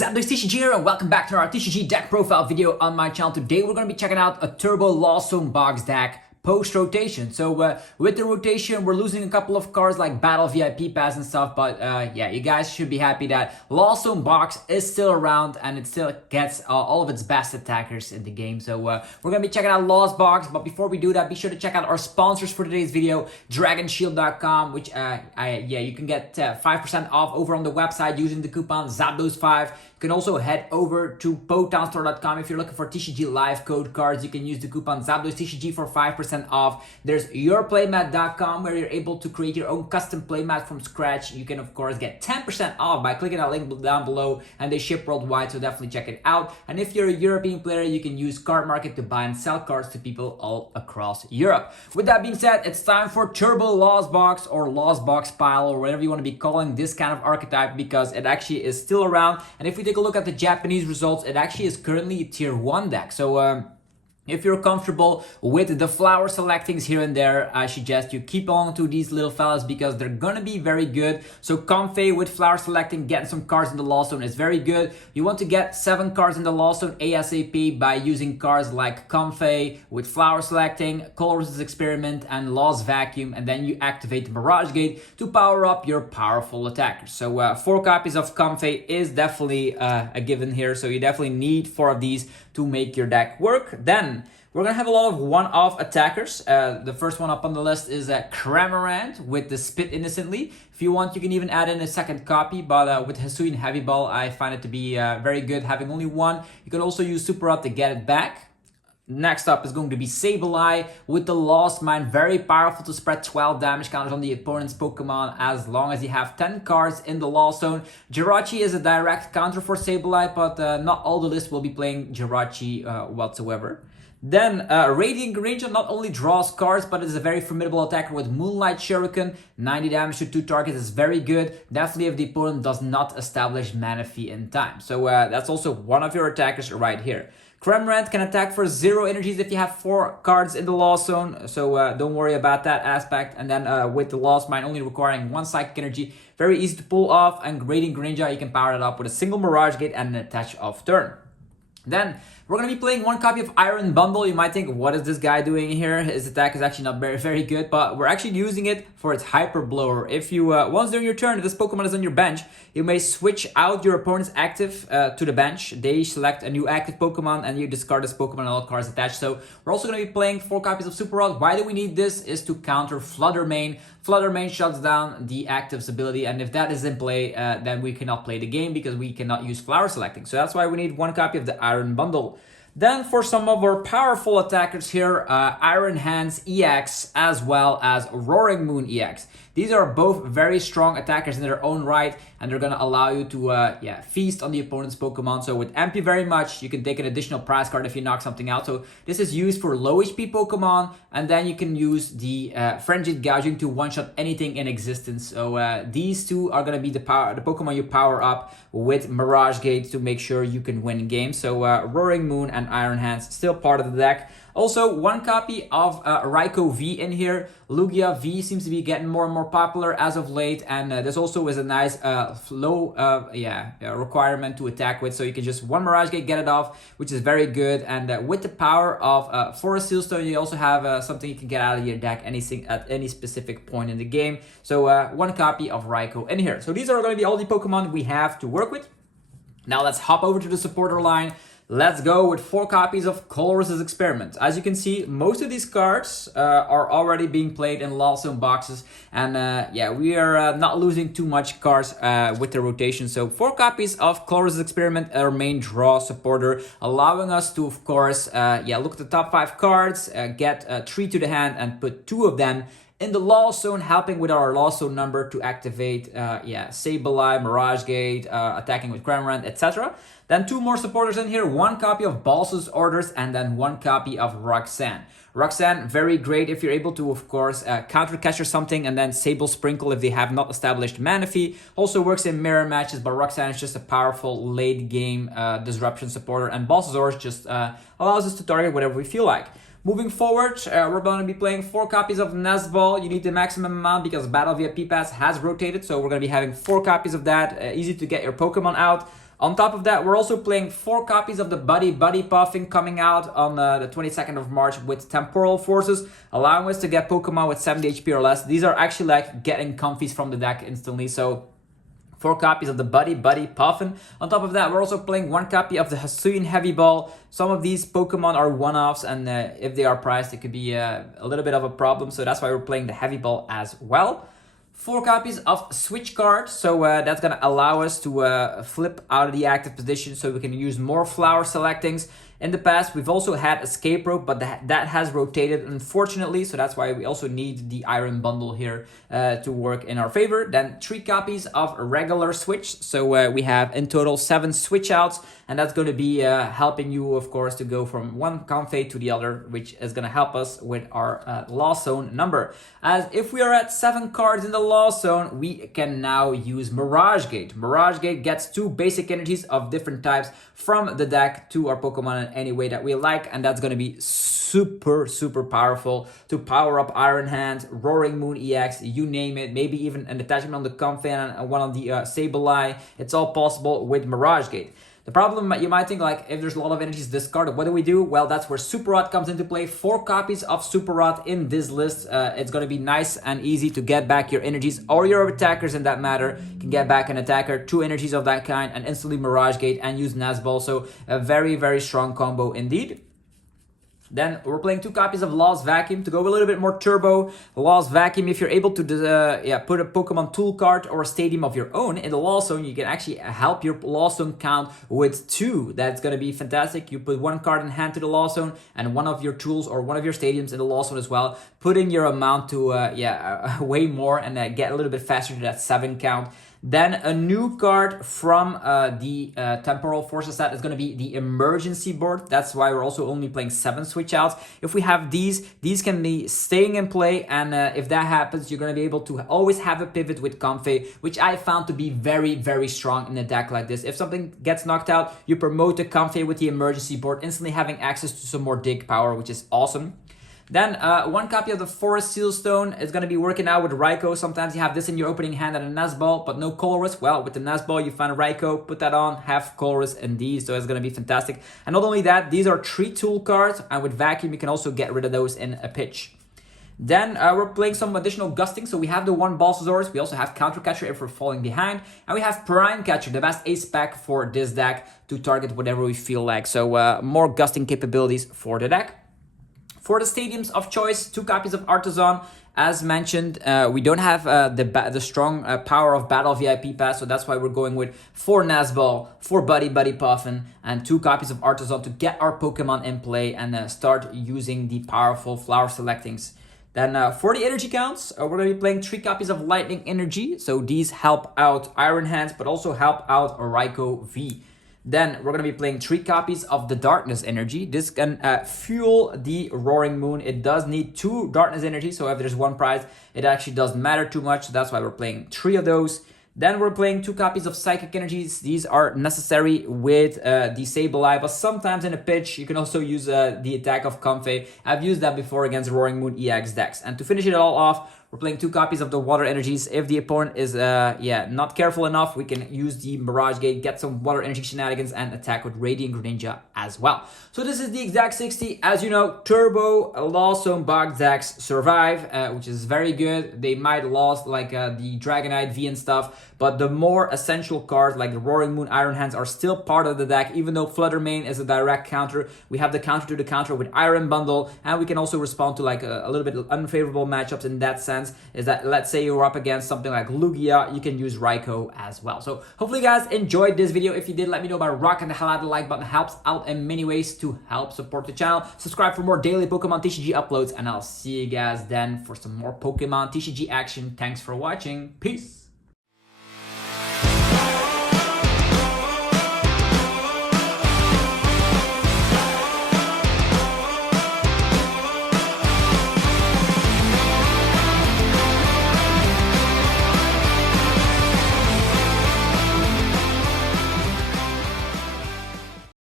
Sableye TCG here, and welcome back to our TCG deck profile video on my channel. Today we're going to be checking out a Turbo Lost Zone box deck post-rotation. So with the rotation, we're losing a couple of cards like Battle VIP Pass and stuff, but yeah, you guys should be happy that Lost Zone box is still around and it still gets all of its best attackers in the game. So we're going to be checking out Lost Box, but before we do that, be sure to check out our sponsors for today's video, dragonshield.com, which you can get 5% off over on the website using the coupon ZAPDOS5. You can also head over to PotownStore.com if you're looking for TCG live code cards. You can use the coupon ZAPDOSTCG for 5% off. There's yourplaymat.com where you're able to create your own custom playmat from scratch. You can of course get 10% off by clicking that link down below, and they ship worldwide, so definitely check it out. And if you're a European player, you can use CARDMARKET to buy and sell cards to people all across Europe. With that being said, it's time for Turbo Lost Box or Lost Box Pile or whatever you want to be calling this kind of archetype, because it actually is still around. And if we take a look at the Japanese results, it actually is currently a tier 1 deck. So if you're comfortable with the flower selectings here and there, I suggest you keep on to these little fellas because they're gonna be very good. So Comfey with flower selecting, getting some cards in the Lost Zone is very good. You want to get 7 cards in the Lost Zone ASAP by using cards like Comfey with flower selecting, Colorless Experiment, and Lost Vacuum, and then you activate the Mirage Gate to power up your powerful attackers. So 4 copies of Comfey is definitely a given here, so you definitely need 4 of these to make your deck work. Then we're going to have a lot of one-off attackers. The first one up on the list is Cramorant with the Spit Innocently. If you want, you can even add in a second copy, but with Hisuian Heavy Ball, I find it to be very good having only one. You can also use Super Up to get it back. Next up is going to be Sableye with the Lost Mine. Very powerful to spread 12 damage counters on the opponent's Pokemon as long as you have 10 cards in the Lost Zone. Jirachi is a direct counter for Sableye, but not all the list will be playing Jirachi whatsoever. Then Radiant Greninja not only draws cards, but is a very formidable attacker with Moonlight Shuriken. 90 damage to 2 targets is very good. Definitely if the opponent does not establish Manaphy in time. So that's also one of your attackers right here. Cramorant can attack for 0 energies if you have 4 cards in the Lost Zone, so don't worry about that aspect. And then with the Lost Mine only requiring 1 Psychic Energy, very easy to pull off. And Radiant Greninja, you can power it up with a single Mirage Gate and an attach off turn. Then we're going to be playing 1 copy of Iron Bundle. You might think, what is this guy doing here? His attack is actually not very good, but we're actually using it for its Hyper Blower. If you, once during your turn, if this Pokemon is on your bench, you may switch out your opponent's active to the bench. They select a new active Pokemon and you discard this Pokemon and all cards attached. So we're also going to be playing 4 copies of Super Rod. Why do we need this? Is to counter Flutter Mane. Flutter Mane shuts down the active's ability, and if that is in play, then we cannot play the game because we cannot use flower selecting. So that's why we need 1 copy of the Iron Bundle. Then for some of our powerful attackers here, Iron Hands EX as well as Roaring Moon EX. These are both very strong attackers in their own right, and they're going to allow you to feast on the opponent's Pokemon. So with MP very much, you can take an additional prize card if you knock something out. So this is used for low HP Pokemon, and then you can use the Frenzied Gouging to one-shot anything in existence. So these two are going to be the Pokemon you power up with Mirage Gate to make sure you can win games. So Roaring Moon and Iron Hands still part of the deck. Also, 1 copy of Raikou V in here. Lugia V seems to be getting more and more popular as of late, and this also is a nice requirement to attack with. So you can just 1 Mirage Gate, get it off, which is very good. And with the power of Forest Sealstone, you also have something you can get out of your deck at any specific point in the game. So 1 copy of Raikou in here. So these are going to be all the Pokemon we have to work with. Now let's hop over to the supporter line. Let's go with 4 copies of Colorless Experiment. As you can see, most of these cards are already being played in Lost Zone boxes. And yeah, we are not losing too much cards with the rotation. So 4 copies of Colorless Experiment, our main draw supporter, allowing us to, of course, look at the top 5 cards, get 3 to the hand and put 2 of them in the Lost Zone, helping with our Lost Zone number to activate Sableye, Mirage Gate, attacking with Cramorant, etc. Then 2 more supporters in here, 1 copy of Balsa's Orders, and then 1 copy of Roxanne. Roxanne, very great if you're able to, of course, counter catch or something, and then Sable Sprinkle if they have not established Manaphy. Also works in mirror matches, but Roxanne is just a powerful late game disruption supporter, and Balsa's Orders just allows us to target whatever we feel like. Moving forward, we're going to be playing 4 copies of Nesball. You need the maximum amount because Battle VIP Pass has rotated, so we're going to be having 4 copies of that. Easy to get your Pokemon out. On top of that, we're also playing 4 copies of the Buddy Buddy Poffin coming out on the 22nd of March with Temporal forces, allowing us to get Pokemon with 70 HP or less. These are actually like getting Comfeys from the deck instantly, so 4 copies of the Buddy Buddy Poffin. On top of that, we're also playing 1 copy of the Hisuian Heavy Ball. Some of these Pokemon are one-offs, and if they are priced, it could be a little bit of a problem, so that's why we're playing the Heavy Ball as well. 4 copies of Switch Card, so that's going to allow us to flip out of the active position so we can use more flower selectings. In the past, we've also had Escape Rope, but that has rotated, unfortunately, so that's why we also need the Iron Bundle here to work in our favor. Then 3 copies of regular Switch, so we have in total 7 Switch outs, and that's going to be helping you, of course, to go from one Comfey to the other, which is going to help us with our Lost Zone number. As if we are at 7 cards in the Lost Zone, we can now use Mirage Gate. Mirage Gate gets 2 basic energies of different types from the deck to our Pokemon in any way that we like, and that's going to be super powerful to power up Iron Hand, Roaring Moon EX, you name it, maybe even an attachment on the Comfey and one on the Sableye. It's all possible with Mirage Gate. The problem, you might think, like, if there's a lot of energies discarded, what do we do? Well, that's where Super Rod comes into play. 4 copies of Super Rod in this list. It's going to be nice and easy to get back your energies, or your attackers in that matter. You can get back an attacker, 2 energies of that kind, and instantly Mirage Gate and use Nazball. So a very strong combo indeed. Then we're playing 2 copies of Lost Vacuum to go a little bit more turbo. Lost Vacuum, if you're able to put a Pokemon tool card or a stadium of your own in the Lost Zone, you can actually help your Lost Zone count with 2. That's going to be fantastic. You put 1 card in hand to the Lost Zone and 1 of your tools or 1 of your stadiums in the Lost Zone as well, putting your amount to way more and get a little bit faster to that 7 count. Then a new card from the Temporal Forces set is going to be the Emergency Board. That's why we're also only playing 7 switch outs. If we have these can be staying in play, and if that happens, you're going to be able to always have a pivot with Comfey, which I found to be very strong in a deck like this. If something gets knocked out, you promote the Comfey with the Emergency Board, instantly having access to some more dig power, which is awesome. Then 1 copy of the Forest Sealstone is going to be working out with Raikou. Sometimes you have this in your opening hand and a Nazball, but no Colress. Well, with the Nazball, you find Raikou, put that on, have Colress and these, so it's going to be fantastic. And not only that, these are 3 tool cards, and with Vacuum, you can also get rid of those in a pitch. Then we're playing some additional gusting. So we have the 1 Balsasaurus, we also have Counter Catcher if we're falling behind, and we have Prime Catcher, the best ACE SPEC for this deck to target whatever we feel like. So more gusting capabilities for the deck. For the stadiums of choice, 2 copies of Artisan. As mentioned, we don't have the strong power of Battle VIP Pass, so that's why we're going with 4 Nazball, 4 Buddy Buddy Poffin, and 2 copies of Artisan to get our Pokemon in play and start using the powerful flower selectings. Then for the energy counts, we're going to be playing 3 copies of Lightning Energy, so these help out Iron Hands, but also help out Raikou V. Then we're going to be playing 3 copies of the Darkness Energy. This can fuel the Roaring Moon. It does need 2 Darkness Energy, so if there's 1 prize, it actually doesn't matter too much. So that's why we're playing 3 of those. Then we're playing 2 copies of Psychic Energies. These are necessary with the Sableye, but sometimes in a pitch, you can also use the attack of Comfey. I've used that before against Roaring Moon EX decks. And to finish it all off, we're playing 2 copies of the Water Energies. If the opponent is not careful enough, we can use the Mirage Gate, get some Water Energy shenanigans, and attack with Radiant Greninja as well. So this is the exact 60. As you know, Turbo Lost Zone box decks survive, which is very good. They might lost like the Dragonite V and stuff, but the more essential cards like the Roaring Moon, Iron Hands are still part of the deck. Even though Flutter Mane is a direct counter, we have the counter to the counter with Iron Bundle, and we can also respond to like a little bit unfavorable matchups in that sense. Is that, let's say you're up against something like Lugia, you can use Raikou as well. So hopefully you guys enjoyed this video. If you did, let me know by rocking the hell out of the like button. It helps out in many ways to help support the channel. Subscribe for more daily Pokemon TCG uploads, and I'll see you guys then for some more Pokemon TCG action. Thanks for watching. Peace.